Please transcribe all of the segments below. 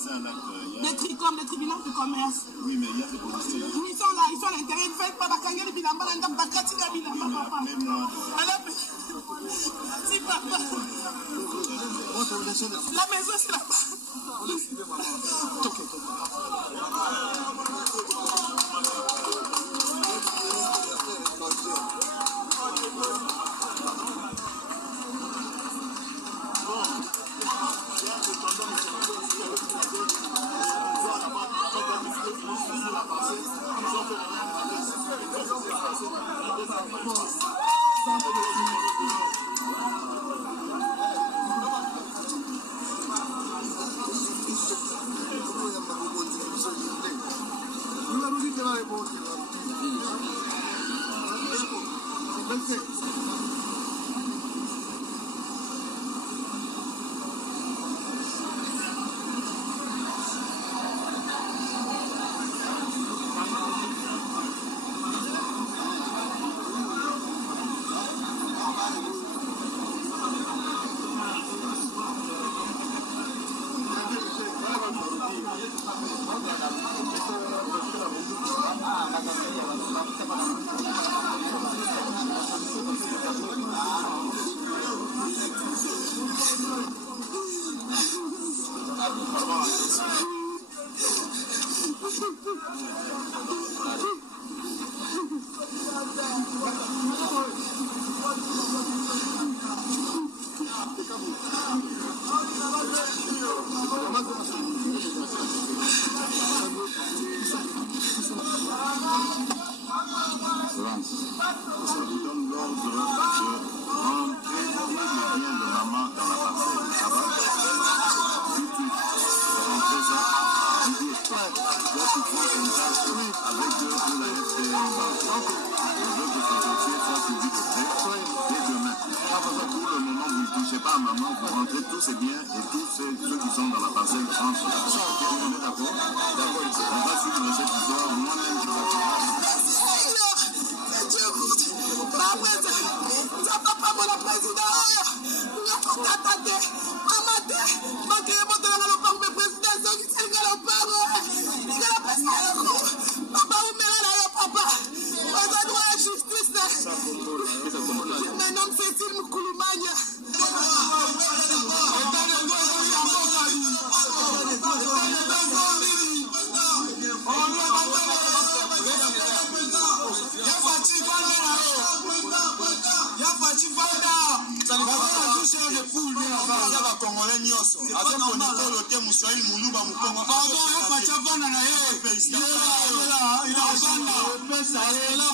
passé à l'acte. Des tricom, des tribunaux de commerce. Oui, mais il y a ces policiers là. Ils sont là, ils sont à l'intérieur. Ils ne font pas bakangue les bilamba, la bakati la bilamba, papa. Alors, si papa. La maison, c'est là-bas.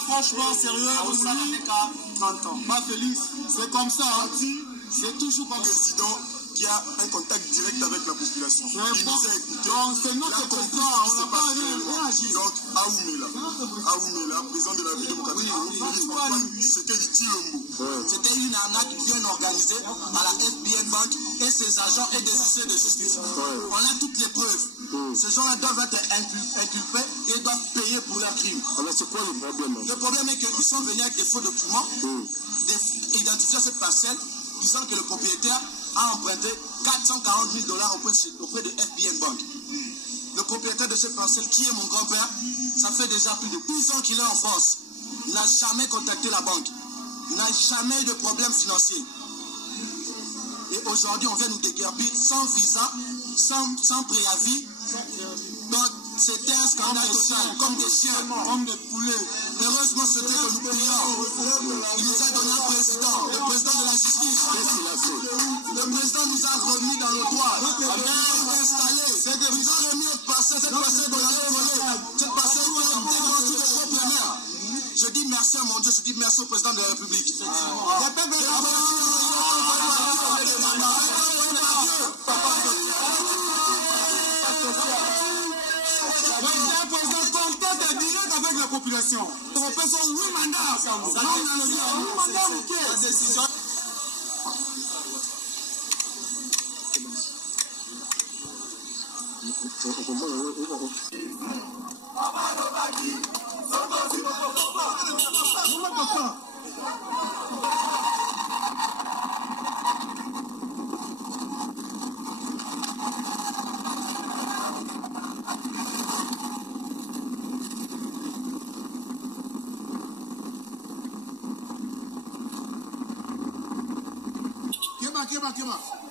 Franchement, sérieux, Félix, c'est comme ça, hein. C'est toujours comme président qui a un contact direct avec la population. Il nous a écoutés. C'est notre président, on n'a pas réagi. Donc, Aoumela, président de la ville de Moukadou, c'était une arnaque bien organisée à la FBN Bank et ses agents et des huissiers de justice. On a toutes les preuves. Ces gens-là doivent être inculpés et doivent payer pour leur crime. Alors c'est quoi le problème? Le problème est qu'ils sont venus avec des faux documents, identifiant cette parcelle, disant que le propriétaire a emprunté 440 000 $ auprès de FBN Bank. Le propriétaire de cette parcelle, qui est mon grand-père, ça fait déjà plus de 12 ans qu'il est en France. Il n'a jamais contacté la banque. Il n'a jamais eu de problème financier. Et aujourd'hui, on vient nous déguerpir sans visa, sans préavis. Donc, c'était un scandale total, comme des chiens, comme des poulets. Heureusement, c'était que nous prions. Il nous a donné un président, le président de la justice. Qu'est-ce qu'il a fait? Le président nous a remis dans le droit. Il a installé. Il nous a remis notre parcelle, cette parcelle qu'on allait voler. Cette parcelle qui a dégrandi des propriétaires. Je dis merci à mon Dieu, je dis merci au président de la République. C'est un président contact direct avec la population. On fait son 8 mandats. 8 mandats, la décision. Keba.